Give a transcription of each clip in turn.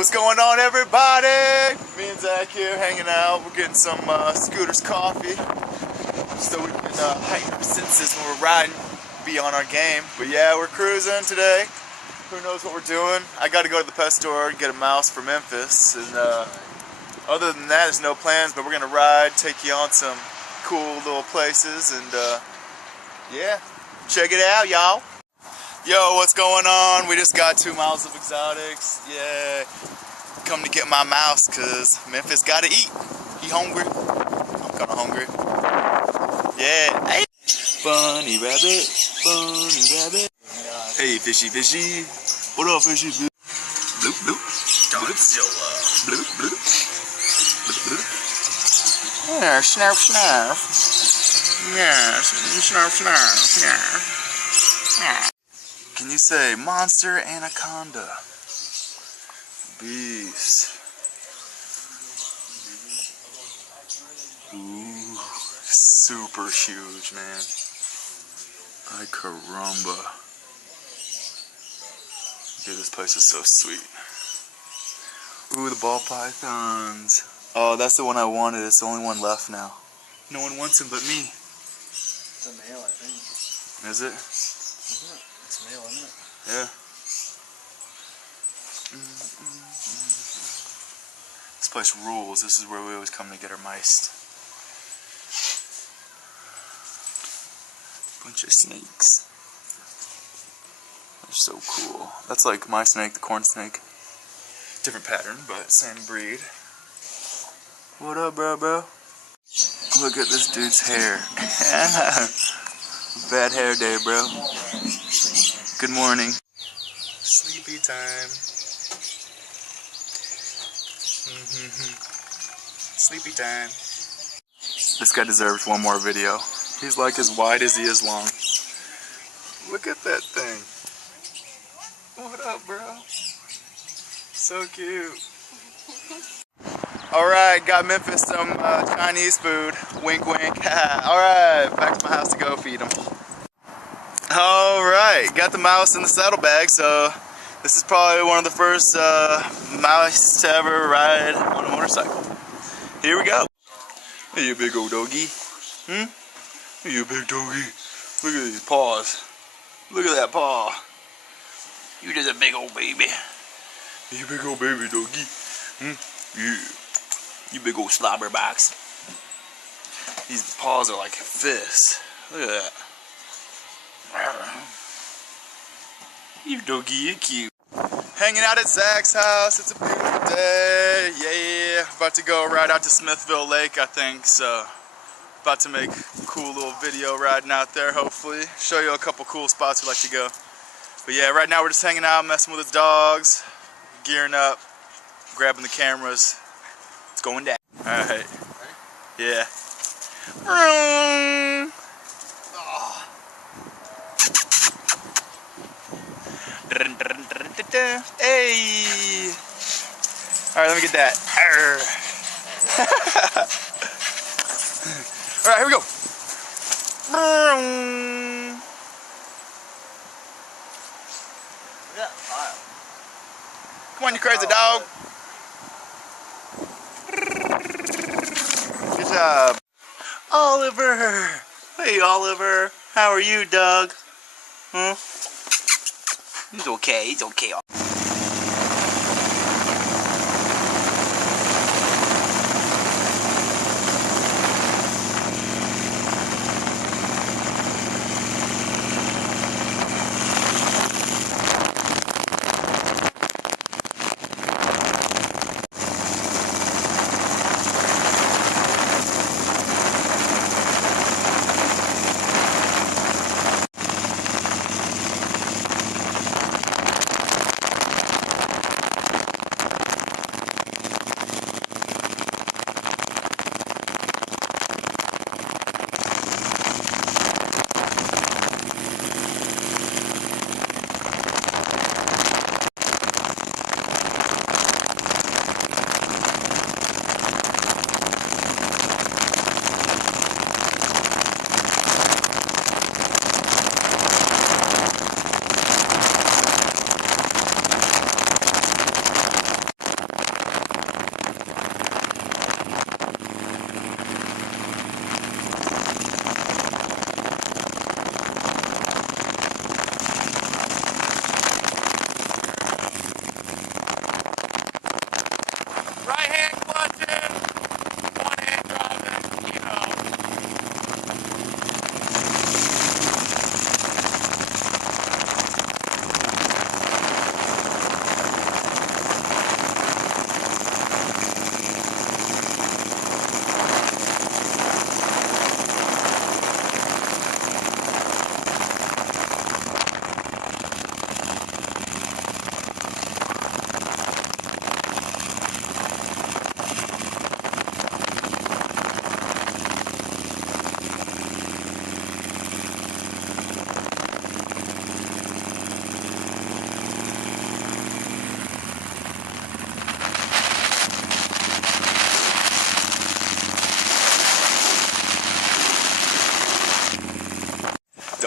What's going on, everybody? Me and Zach here hanging out. We're getting some Scooter's coffee so we can heighten our senses when we're riding, be on our game. But yeah, we're cruising today. Who knows what we're doing? I got to go to the pet store and get a mouse for Memphis. And other than that, there's no plans, but we're going to ride, take you on some cool little places, and yeah, check it out, y'all. Yo, what's going on? We just got 2 miles of exotics. Yeah, come to get my mouse because Memphis got to eat. He hungry. I'm kind of hungry. Yeah. Hey. Bunny rabbit, bunny rabbit. Hey, fishy, fishy. What up, fishy, fishy? Bloop, bloop. Godzilla. Bloop, bloop. Bloop, bloop. Yeah, snarf, snarf. Yeah, snarf, snarf, snarf. Can you say monster anaconda? Beast. Ooh, super huge, man. Ay caramba. Dude, this place is so sweet. Ooh, the ball pythons. Oh, that's the one I wanted. It's the only one left now. No one wants him but me. It's a male, I think. Is it? It's male, isn't it? Yeah. This place rules. This is where we always come to get our mice. Bunch of snakes. They're so cool. That's like my snake, the corn snake. Different pattern, but same breed. What up, bro? Look at this dude's hair. Bad hair day, bro. Good morning. Sleepy time. Sleepy time. This guy deserves one more video. He's like as wide as he is long. Look at that thing. What up, bro? So cute. Alright, got Memphis some Chinese food. Wink, wink. Alright, back to my house to go feed him. Alright, got the mouse in the saddlebag, so this is probably one of the first mice to ever ride on a motorcycle. Here we go. Hey, you big old doggy. Hey, you big doggy. Look at these paws. Look at that paw. You just a big old baby. You big old baby doggy. Yeah. You big old slobber box. These paws are like fists. Look at that. You doggy, you cute. Hanging out at Zach's house. It's a beautiful day. Yeah. About to go right out to Smithville Lake, I think. So, about to make a cool little video riding out there, hopefully. Show you a couple cool spots we'd like to go. But yeah, right now we're just hanging out, messing with his dogs, gearing up, grabbing the cameras. It's going down. Alright. Yeah. Oh. Hey! Alright, let me get that. Alright, here we go. Come on, you crazy dog. Good job. Oliver! Hey, Oliver. How are you, dog? Huh? He's okay. He's okay.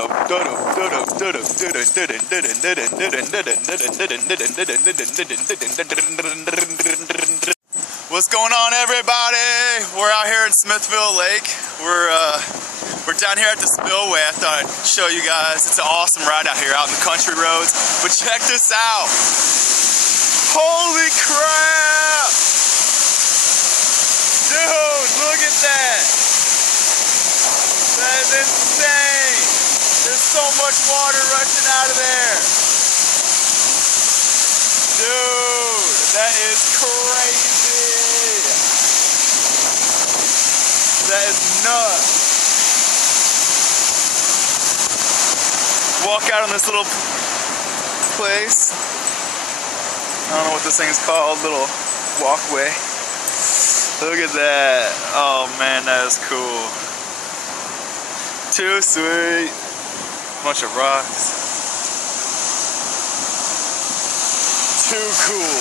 What's going on, everybody? We're out here in Smithville Lake. We're down here at the spillway. I thought I'd show you guys. It's an awesome ride out here, out in the country roads. But check this out. Holy crap! Dude, look at that. That is insane. There's so much water rushing out of there. Dude, that is crazy. That is nuts. Walk out on this little place. I don't know what this thing is called, little walkway. Look at that. Oh man, that is cool. Too sweet. Bunch of rocks. Too cool.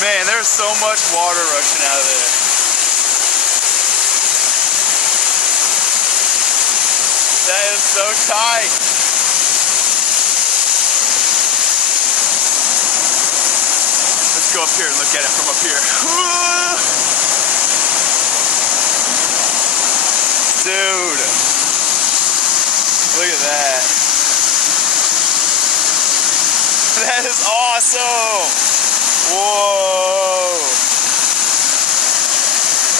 Man, there's so much water rushing out of there. That is so tight. Let's go up here and look at it from up here. Dude, look at that. That is awesome. Whoa.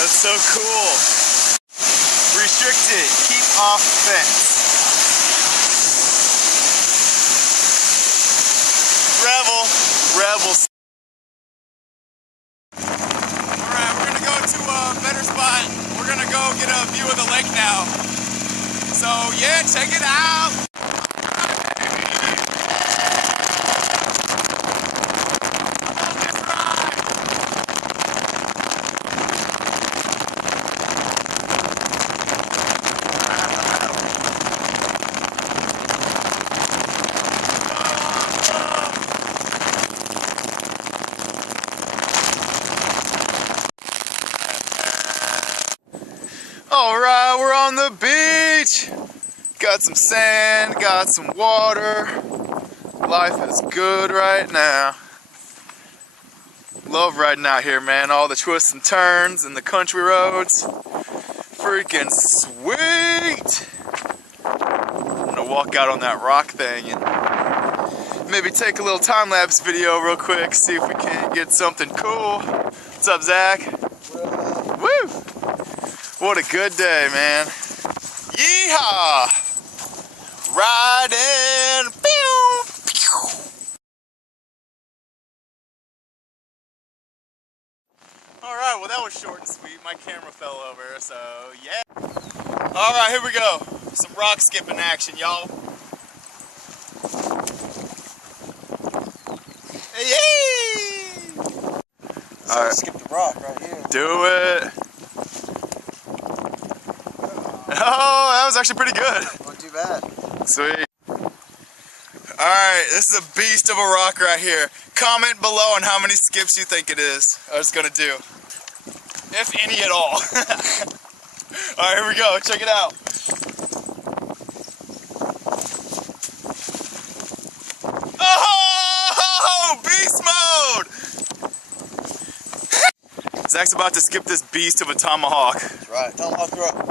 That's so cool. Restricted, keep off fence. Rebel. Alright, we're gonna go to a better spot. We're gonna go get a view of the lake now. So yeah, check it out. Alright, we're on the beach. Got some sand, got some water. Life is good right now. Love riding out here, man. All the twists and turns and the country roads. Freaking sweet. I'm gonna walk out on that rock thing and maybe take a little time-lapse video real quick, see if we can't get something cool. What's up, Zach? Woo! What a good day, man. Yeehaw! Riding. Pew, pew. Alright, well that was short and sweet. My camera fell over, so yeah. Alright, here we go. Some rock skipping action, y'all. Hey! Alright, skip the rock right here. Do it. Oh, that was actually pretty good. Not too bad. Sweet. Alright, this is a beast of a rock right here. Comment below on how many skips you think it is. I was gonna do. If any at all. Alright, here we go. Check it out. Oh! Beast mode! Zach's about to skip this beast of a tomahawk. That's right. Tomahawk rock.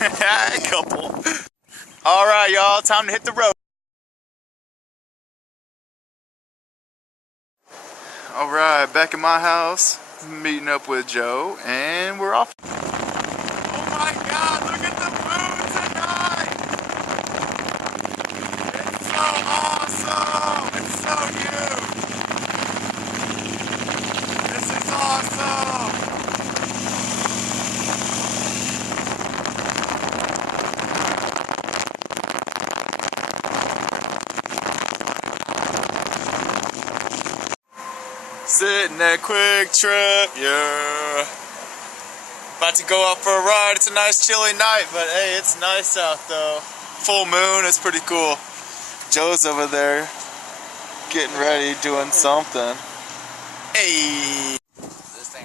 A couple. Alright, y'all, time to hit the road. Alright, back at my house, meeting up with Joe, and we're off. Oh my god, look at the moon tonight! It's so awesome! It's so huge! This is awesome! Sitting at Quick Trip, yeah. About to go out for a ride. It's a nice chilly night, but hey, it's nice out though. Full moon, it's pretty cool. Joe's over there getting ready, doing something. Hey.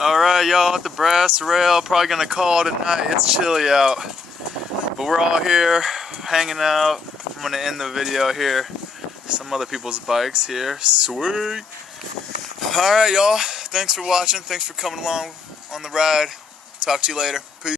Alright Alright, y'all, at the brass rail. Probably gonna call it a night. It's chilly out. But we're all here, hanging out. I'm gonna end the video here. Some other people's bikes here. Sweet. Alright, y'all. Thanks for watching. Thanks for coming along on the ride. Talk to you later. Peace.